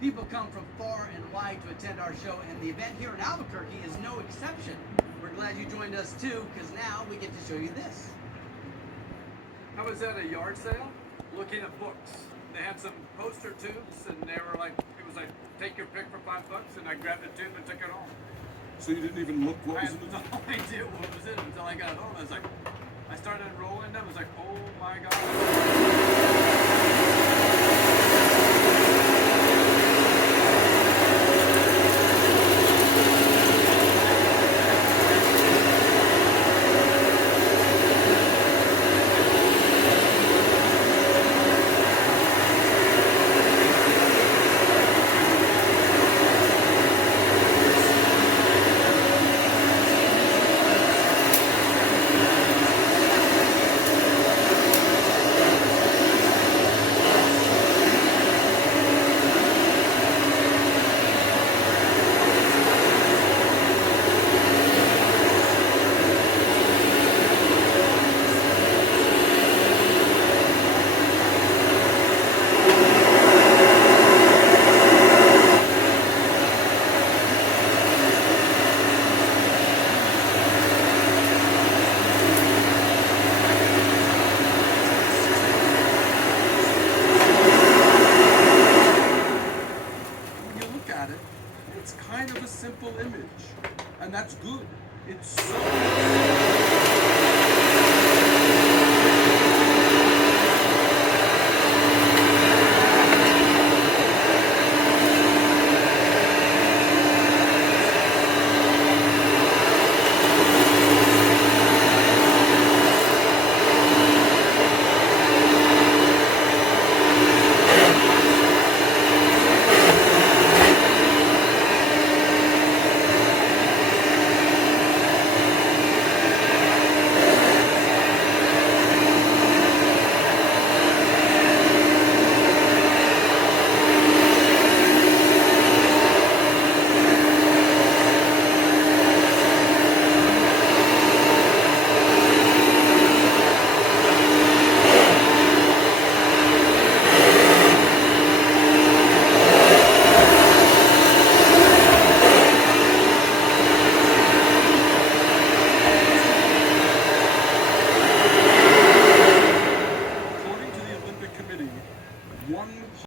People come from far and wide to attend our show, and the event here in Albuquerque is no exception. We're glad you joined us too, because now we get to show you this. I was at a yard sale looking at books. They had some poster tubes, and they were like, it was like, take your pick for $5, and I grabbed a tube and took it home. So you didn't even look what I was had in the no idea what was in it until I got home. I was like, I started rolling them. I was like, oh my God. When you look at it, it's kind of a simple image. And that's good. It's so